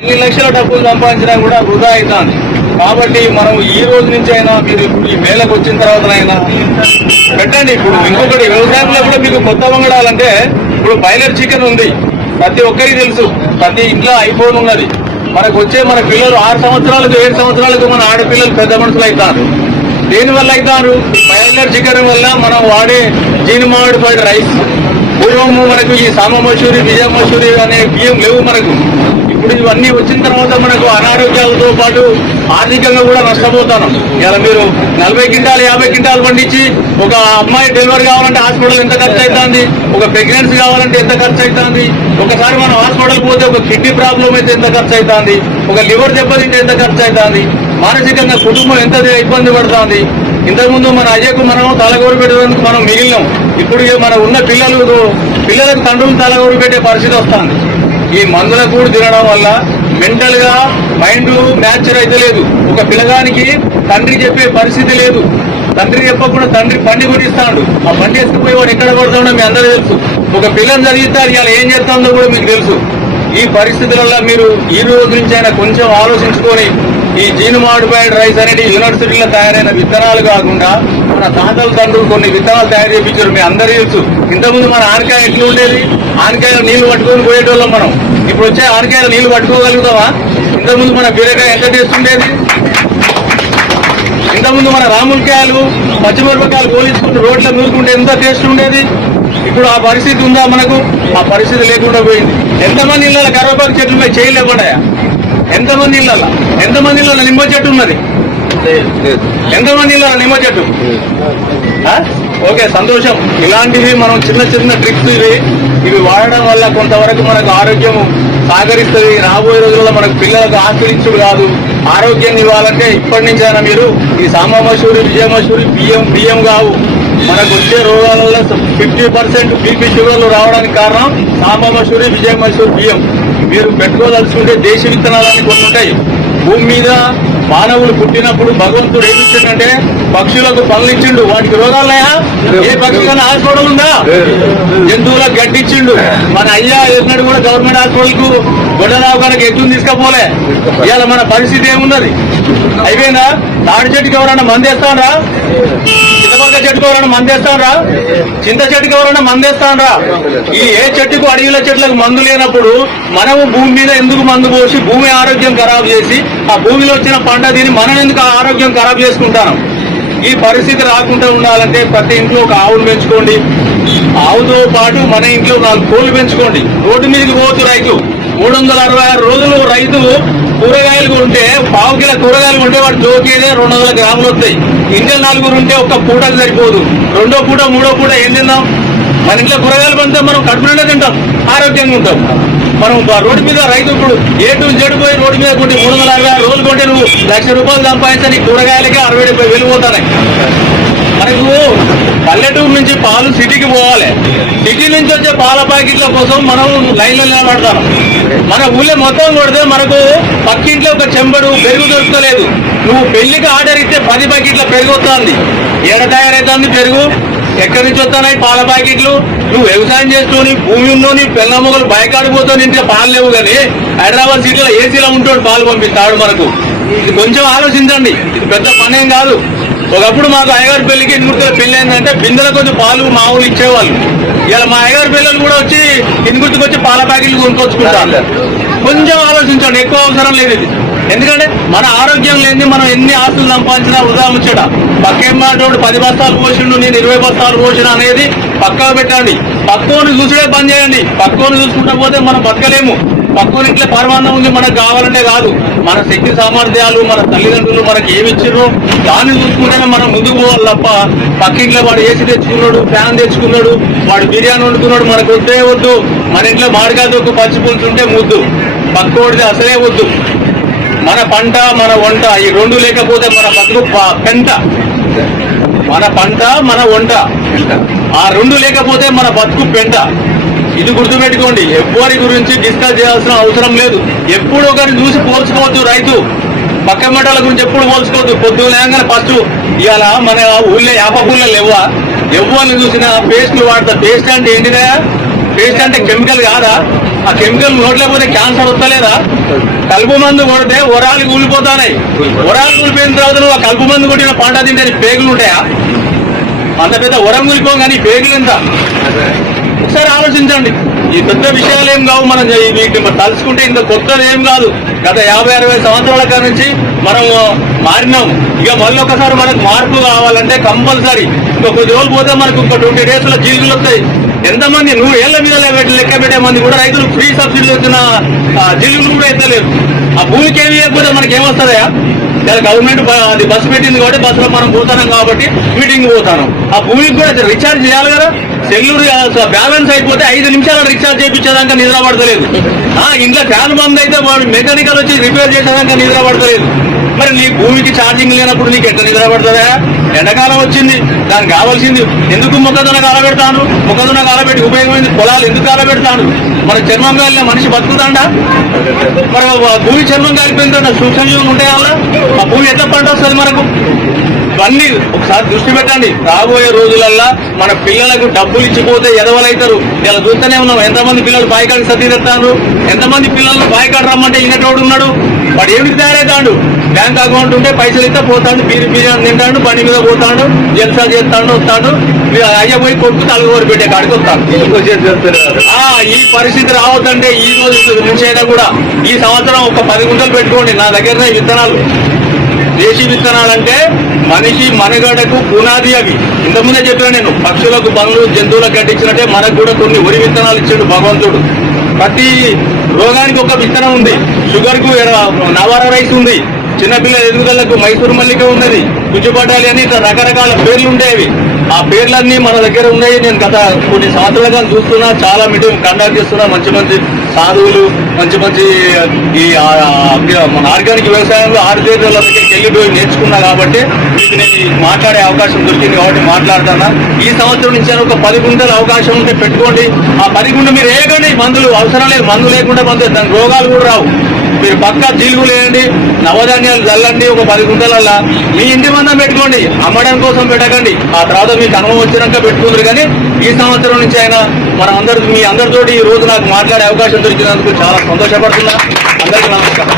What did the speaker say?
ఎన్ని లక్షల డబ్బులు సంపాదించినా కూడా వృధా అవుతుంది. కాబట్టి మనం ఈ రోజు నుంచి అయినా మీరు ఇప్పుడు ఈ మేళకు వచ్చిన తర్వాతనైనా పెట్టండి. ఇప్పుడు ఇంకొకటి వ్యవసాయంలో కూడా మీకు కొత్త వంగడాలంటే ఇప్పుడు బాయిలర్ చికెన్ ఉంది, ప్రతి ఒక్కరికి తెలుసు. ప్రతి ఇంట్లో ఐఫోన్ ఉన్నది. మనకు వచ్చే మన పిల్లలు 6 సంవత్సరాలకు 7 సంవత్సరాలకు మన ఆడపిల్లలు పెద్ద మనుషులు అవుతారు. దేనివల్ల అవుతారు? బాయిలర్ చికెన్ వల్ల మనం వాడే జీనిమామిడిపాడు రైస్. పూర్వము మనకు ఈ సామమసూరి విజయమసూరి అనే బియ్యం లేవు మనకు. ఇప్పుడు ఇవన్నీ వచ్చిన తర్వాత మనకు అనారోగ్యాలతో పాటు ఆర్థికంగా కూడా నష్టపోతాను. ఇలా మీరు 40 క్వింటాలు 50 క్వింటాలు పండించి ఒక అమ్మాయి డెలివరీ కావాలంటే హాస్పిటల్ ఎంత ఖర్చు అవుతుంది, ఒక ప్రెగ్నెన్సీ కావాలంటే ఎంత ఖర్చు అవుతుంది, ఒకసారి మనం హాస్పిటల్ పోతే ఒక కిడ్నీ ప్రాబ్లం అయితే ఎంత ఖర్చు అవుతుంది, ఒక లివర్ దెబ్బతింటే ఎంత ఖర్చు అవుతుంది, మానసికంగా కుటుంబం ఎంత ఇబ్బంది పడుతుంది. ఇంతకుముందు మన అజయ్కు మనం తలగోరు పెట్టడానికి మనం మిగిలినాం. ఇప్పుడు మన ఉన్న పిల్లలకు తండ్రులు తలగోరు పెట్టే పరిస్థితి వస్తుంది. ఈ మందుల కూడా తినడం వల్ల మెంటల్ గా మైండ్ మ్యాచర్ అయితే లేదు. ఒక పిల్లగానికి తండ్రి చెప్పే పరిస్థితి లేదు. తండ్రి చెప్పకుండా తండ్రి బండి కొనిస్తాడు. ఆ బండి వేసుకుపోయి వాడు ఎక్కడ పడుతుండో మీ అందరూ తెలుసు. ఒక పిల్లని చదివిస్తారు, ఇలా ఏం చేస్తుందో కూడా మీకు తెలుసు. ఈ పరిస్థితులలో మీరు ఈ రోజు నుంచి అయినా కొంచెం ఆలోచించుకొని ఈ జీనుమాడిపాయిడ్ రైస్ అనేది యూనివర్సిటీలో తయారైన విత్తనాలు కాకుండా మన తాతల తండ్రులు కొన్ని విత్తనాలు తయారు చేయించారు. మీ అందరూ తెలుసు. ఇంతకుముందు మన ఆనకాయ ఎట్లా ఉండేది? ఆనకాయలు నీళ్లు పట్టుకొని పోయేటోళ్ళం మనం. ఇప్పుడు వచ్చే ఆనకాయలు నీళ్లు పట్టుకోగలుగుతామా? ఇంతకుముందు మన బీరకాయ ఎంత టేస్ట్ ఉండేది? ఇంతకుముందు మన రాములకాయలు పచ్చిమిరపకాయలు పోలించుకుంటూ రోడ్ల నూరుకుంటే ఎంత టేస్ట్ ఉండేది? ఇప్పుడు ఆ పరిస్థితి ఉందా మనకు? ఆ పరిస్థితి లేకుండా పోయింది. ఎంతమంది ఇళ్ళ కరివేపాకు చెట్లు మీద చేయలేకుండా? ఎంతమంది ఇళ్ళ నిమ్మ చెట్టు ఉన్నది? ఎంతమంది ఇళ్ళ నిమ్మ చెట్టు? ఓకే, సంతోషం. ఇలాంటివి మనం చిన్న చిన్న ట్రిక్స్ ఇవి వాడడం వల్ల కొంతవరకు మనకు ఆరోగ్యం సహకరిస్తుంది. రాబోయే రోజుల్లో మనకు పిల్లలకు ఆశ్రయించుడు కాదు, ఆరోగ్యాన్ని ఇవ్వాలంటే ఇప్పటి నుంచైనా మీరు ఈ సామమసూరి విజయమసూరి బియ్యం కావు. మనకు వచ్చే రోగాలలో 50% బీపీ షుగర్లు రావడానికి కారణం సామమసూరి విజయమసూరి బియ్యం. మీరు పెట్టుకోదలుచుకుంటే దేశ విత్తనాలని కొన్ని ఉంటాయి. భూమి మీద మానవులు పుట్టినప్పుడు భగవంతుడు ఏమి ఇచ్చిండంటే పక్షులకు పనులు ఇచ్చిండు. వాటికి రోగాలున్నాయా? ఏ పక్షి కన్నా హాస్పిటల్ ఉందా? జంతువులకు గడ్డి ఇచ్చిండు. మన అయ్యా ఎన్నడు కూడా గవర్నమెంట్ హాస్పిటల్ కు గొడ్డరావు కనుక ఎద్దును తీసుకపోలే. ఇవాళ మన పరిస్థితి ఏమున్నది? అయిపోయిందా? తాడి చెట్టుకి ఎవరన్నా మందేస్తానరా? చిత్తపక్క చెట్టుకు ఎవరన్నా మందేస్తానరా? చింత చెట్టుకి ఎవరన్నా మందేస్తానరా? ఈ ఏ చెట్టుకు అడవిల చెట్లకు మందు లేనప్పుడు మనము భూమి మీద ఎందుకు మందు పోసి భూమి ఆరోగ్యం ఖరాబ్ చేసి ఆ భూమిలో వచ్చిన పంట తిని మనం ఎందుకు ఆరోగ్యం ఖరాబ్ చేసుకుంటాం? ఈ పరిస్థితి రాకుండా ఉండాలంటే ప్రతి ఇంట్లో ఒక ఆవును పెంచుకోండి. ఆవుతో పాటు మన ఇంట్లో 4 కోళ్లు పెంచుకోండి. రోడ్డు మీదకి పోవచ్చు రైతు. 366 రోజులు రైతు కూరగాయలు ఉంటే పావు కిలో కూరగాయలు ఉంటే వాడు జోకేదే 200 గ్రాములు వస్తాయి. ఇంట్లో 4 ఉంటే ఒక్క పూటకు సరిపోదు. 2వ పూట 3వ పూట ఏం తిందాం? మన ఇంట్లో కూరగాయలు పండితే మనం కడుపు నిండా తింటాం, ఆరోగ్యంగా ఉంటాం. మనం రోడ్డు మీద రైతు ఇప్పుడు ఏ టు జెడ్ పోయి రోడ్డు మీద కొంటే 366 రోజులు కొంటే నువ్వు ₹1,00,000 సంపాదించని కూరగాయలకే 60-70 పోతాయి. మనకు పల్లెటూరు నుంచి పాలు సిటీకి పోవాలి. సిటీ నుంచి వచ్చే పాల ప్యాకెట్ల కోసం మనం లైన్లో నిలబడతాం. మన ఊళ్ళో మొత్తం కొడితే మనకు పక్కింట్లో ఒక చెంబడు పెరుగు దొరుకుతలేదు. నువ్వు పెళ్లికి ఆర్డర్ ఇస్తే 10 ప్యాకెట్ల పెరుగు వస్తుంది. ఏడ తయారైతుంది పెరుగు? ఎక్కడి నుంచి వస్తున్నాయి పాల ప్యాకెట్లు? నువ్వు వ్యవసాయం చేసుకొని భూమి ఉన్నోని పిల్ల మొగలు బయకాడిపోతావు, ఇంట్లో పాలు లేవు. కానీ హైదరాబాద్ సిటీలో ఏసీలో ఉంటాడు పాలు పంపిస్తాడు మనకు. ఇది కొంచెం ఆలోచించండి. ఇది పెద్ద పనేం కాదు. ఒకప్పుడు మాకు అయ్యగారి పెళ్లికి 8 పెళ్లి అయిందంటే బిందెల కొంచెం పాలు మా ఊళ్ళు ఇచ్చేవాళ్ళు. ఇలా మా అయ్యగారి పిల్లలు కూడా వచ్చి వచ్చి పాల ప్యాకెట్లు కొనుక్కొచ్చుకుంటారు. కొంచెం ఆలోచించండి, ఎక్కువ అవసరం లేదు ఇది. ఎందుకంటే మన ఆరోగ్యం లేని మనం ఎన్ని ఆస్తులు సంపాదించినా వృధా ముచ్చట. పక్కేం మాటోడు 10 బస్తాలు పోసిండు, నేను 20 బస్తాలు పోసిన అనేది పక్కా పెట్టండి. పక్కోని చూసుడే బంద్ చేయండి. పక్కోని చూసుకుంటా పోతే మనం బతకలేము. పక్కోని ఇంట్లో పరమాన్నం ఉంది మనకు కావాలంటే కాదు. మన శక్తి సామర్థ్యాలు మన తల్లిదండ్రులు మనకి ఏమి ఇచ్చారో దాన్ని చూసుకుంటేనే మనం ముందుకు పోవాలి తప్ప పక్కింట్లో వాడు ఏసీ తెచ్చుకున్నాడు, ఫ్యాన్ తెచ్చుకున్నాడు, వాడు బిర్యానీ వండుకున్నాడు, మనకు వద్దే వద్దు. మన ఇంట్లో మామిడికాయ తొక్కు పచ్చి పులుసుంటే ముద్దు, పక్కోడిది అసలే వద్దు. మన పంట మన వంట ఈ 2 లేకపోతే మన బతుకు పెంట. మన పంట మన వంట ఆ 2 లేకపోతే మన బతుకు పెంట. ఇది గుర్తుపెట్టుకోండి. ఎవ్వరి గురించి డిస్కస్ చేయాల్సిన అవసరం లేదు. ఎప్పుడు ఒకరిని చూసి పోల్చుకోవద్దు. రైతు పక్క మండల గురించి ఎప్పుడు పోల్చుకోవద్దు. పొద్దున ఫస్ట్ ఇవాళ మన ఊళ్ళో యాప పూలలు లేవా? ఎవరిని చూసినా పేస్ట్లు వాడతా. పేస్ట్ అంటే ఏంటిదా? పేస్ట్ అంటే కెమికల్ కాదా? ఆ కెమికల్ నోట్లేకపోతే క్యాన్సర్ వస్తలేదా? కలుపు మందు కొడితే ఒరాలు కూలిపోతాయి. ఒరాలు కూలిపోయిన తర్వాత నువ్వు ఆ కలుపు మందు కొట్టిన పంట తింటే పేగులు ఉంటాయా? అంత పెద్ద ఒరం కూలిపోం కానీ పేగులు ఎంత? ఒకసారి ఆలోచించండి. ఈ పెద్ద విషయాలు ఏం కావు. మనం వీటిని తలుచుకుంటే ఇంత కొత్తది ఏం కాదు. గత 50-60 సంవత్సరాల కాడ నుంచి మనం మారినాం. ఇక మళ్ళీ ఒకసారి మనకు మార్పు కావాలంటే కంపల్సరీ ఇంకో కొద్ది రోజులు పోతే మనకు ఇంకో 20 days లో జీలుగులు వస్తాయి. ఎంతమంది 100 ఏళ్ల మీద లెక్క పెట్టే మంది కూడా రైతులు ఫ్రీ సబ్సిడీ వచ్చిన జీలుగులు కూడా ఎత్తలేరు. ఆ భూమికి ఏమి ఇవ్వకపోతే మనకి ఏమొస్తుందా? గవర్నమెంట్ అది బస్సు పెట్టింది కాబట్టి బస్సులో మనం పోతున్నాం కాబట్టి మీటింగ్ పోతాను. ఆ భూమికి కూడా రీఛార్జ్ చేయాలి కదా. సెల్యూర్ బ్యాలెన్స్ అయిపోతే 5 నిమిషాలు రీఛార్జ్ చేయించేదాకా నిద్ర పడతలేదు. ఇంట్లో ఫ్యాన్ బంద్ అయితే వాడు మెకానికల్ వచ్చి రిపేర్ చేసేదాకా నిద్ర పడతలేదు. మరి నీ భూమికి ఛార్జింగ్ లేనప్పుడు నీకు ఎట్లా నిద్ర పడుతుందా? ఎండాకాలం వచ్చింది, దానికి కావాల్సింది. ఎందుకు మొక్కజొన్న కాలబెడతాను? మొక్కజొన్న కాలబెట్టి ఉపయోగమైంది. పొలాలు ఎందుకు కాలబెడతాను? మన చర్మం కాలిన మనిషి బతుకుతాడా? మరి భూమి చర్మం కాలిపోయిందా? సూక్ష్మజీవులు ఉంటాయి వల్ల ఆ భూమి ఎట్లా పంట వస్తుంది మనకు? ఇవన్నీ ఒకసారి దృష్టి పెట్టండి. రాబోయే రోజులల్లా మన పిల్లలకు డబ్బులు ఇచ్చిపోతే ఎదవలైతారు. ఇలా చూస్తూనే ఉన్నాం. ఎంతమంది పిల్లలు బాయికాడికి సర్ది తెస్తాను, ఎంతమంది పిల్లలు బాయికాడు రమ్మంటే ఈయనటోడు ఉన్నాడు. వాడు ఏమిటి తయారవుతాడు? బ్యాంక్ అకౌంట్ ఉంటే పైసలు ఇస్తే పోతాడు, బిర్యానీ తింటాడు, బండి మీద పోతాడు, జల్సా చేస్తాడు, వస్తాడు. అయ్య పోయి కొడుకు తలగోరు పెట్టే కాడికి వస్తాడు. ఈ పరిస్థితి రావద్దంటే ఈ రోజు నుంచి అయినా కూడా ఈ సంవత్సరం ఒక 10 గుంటలు పెట్టుకోండి. నా దగ్గర విత్తనాలు, దేశీ విత్తనాలు అంటే మనిషి మనుగడకు పునాది. అవి ఇంతకుముందే చెప్పాను నేను. పక్షులకు, పనులు, జంతువులకు గడ్డించినట్టే మనకు కూడా కొన్ని వరి విత్తనాలు ఇచ్చాడు భగవంతుడు. ప్రతి రోగానికి ఒక విత్తనం ఉంది. షుగర్ కు నవార రైస్ ఉంది. చిన్నపిల్లల ఎదుగుదలకు మైసూరు మల్లిక ఉన్నది, కుచ్చుపట్టాలి అని ఇట్లా రకరకాల పేర్లు ఉండేవి. ఆ పేర్లన్నీ మన దగ్గర ఉన్నాయి. నేను గత కొన్ని సంవత్సరాలుగా చూస్తున్నా, చాలా మీటింగ్ కండక్ట్ చేస్తున్నా. మంచి మంచి సాధువులు, మంచి మంచి ఈ మన ఆర్గానిక్ వ్యవసాయంలో ఆరుదేళ్ల దగ్గరికి వెళ్ళిపోయి నేర్చుకున్నా కాబట్టి మీకు నేను మాట్లాడే అవకాశం దొరికింది కాబట్టి మాట్లాడుతున్నా. ఈ సంవత్సరం నుంచి ఒక 10 గుంటల అవకాశం ఉంటే పెట్టుకోండి. ఆ 10 గుంట మీరు వేయకండి. మందులు అవసరం లేదు. మందు లేకుండా దాని రోగాలు కూడా రావు. మీరు పక్కా జీలుగులు వేయండి, నవధాన్యాలు చల్లండి. ఒక 10 గుంటలల్లా మీ ఇంటి మందం పెట్టుకోండి. అమ్మడం కోసం పెట్టకండి. ఆ తర్వాత మీకు అనుభవం వచ్చినాక పెట్టుకుందరు. కానీ ఈ సంవత్సరం నుంచి అయినా మనం మీ అందరితోటి ఈ రోజు నాకు మాట్లాడే అవకాశం దొరికినందుకు చాలా సంతోషపడుతున్నా. అందరికీ నమస్కారం.